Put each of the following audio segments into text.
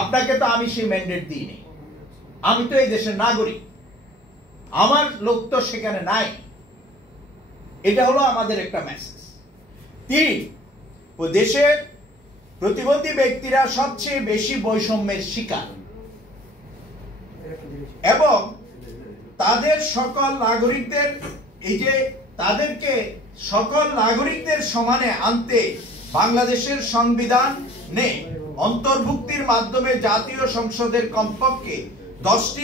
আপনাকে তো আমি সেই ম্যান্ডেট দিইনি, আমি তো এই দেশের নাগরিক, আমার লোক তো সেখানে নাই। এটা হলো আমাদের একটা মেসেজ। তিন, ও দেশের প্রতিবন্ধী ব্যক্তিরা সবচেয়ে বেশি বৈষম্যের শিকার এবং তাদের সকল নাগরিকদের তাদেরকে সকল নাগরিকদের সমানে আনতে বাংলাদেশের সংবিধানে অন্তর্ভুক্তির মাধ্যমে জাতীয় সংসদের কমপক্ষে 10টি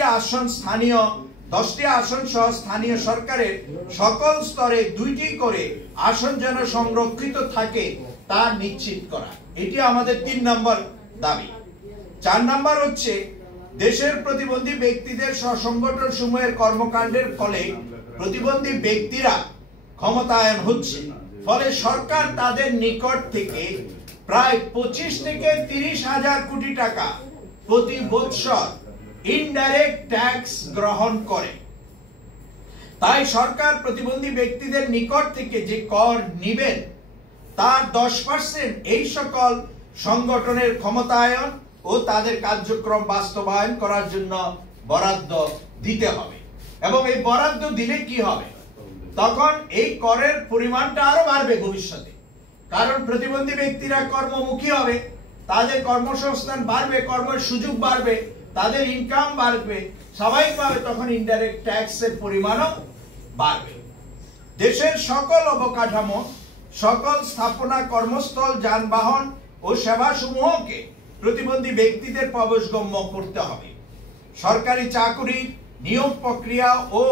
আসন সহ স্থানীয় সরকারের সকল স্তরে 2টি করে আসন যেন সংরক্ষিত থাকে তা নিশ্চিত করা, এটি আমাদের 3 নম্বর দাবি। 4 নম্বর হচ্ছে দেশের প্রতিবন্ধী ব্যক্তিদের সংগঠন সমূহের কর্মকাণ্ডের ফলে প্রতিবন্ধী ব্যক্তিরা ক্ষমতায়ন হচ্ছে, ফলে সরকার তাদের নিকট থেকে প্রায় 25 থেকে 30 হাজার কোটি টাকা প্রতি বছর ইনডাইরেক্ট ট্যাক্স গ্রহণ করে। তাই সরকার প্রতিবন্ধী ব্যক্তিদের নিকট থেকে যে কর নিবেন তার 10% এই সকল সংগঠনের ক্ষমতায়ন ও তাদের কার্যক্রম বাস্তবায়ন করার জন্য বরাদ্দ দিতে হবে। এবং এই বরাদ্দ দিলে কি হবে, তখন এই করের পরিমাণটা আরো বাড়বে ভবিষ্যতে, কারণ প্রতিবন্ধী ব্যক্তিরা কর্মমুখী হবে, তাদের কর্মসংস্থান বাড়বে, কর্মের সুযোগ বাড়বে, তাদের ইনকাম বাড়বে, স্বাভাবিকভাবে তখন ইনডাইরেক্ট ট্যাক্সের পরিমাণও বাড়বে। দেশের সকল অবকাঠামো, সকল স্থাপনা, কর্মস্থল, যানবাহন ও সেবা সমূহকে প্রতিবন্ধী ব্যক্তিদের প্রবেশগম্য করতে হবে। সরকারি চাকুরি, নিয়োগ প্রক্রিয়া ও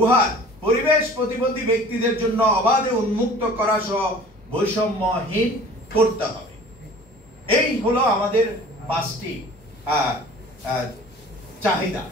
উহার পরিবেশ প্রতিবন্ধী ব্যক্তিদের জন্য অবাধে উন্মুক্ত করা সহ বৈষম্যহীন করতে হবে। এই হলো আমাদের 5টি চাহিদা।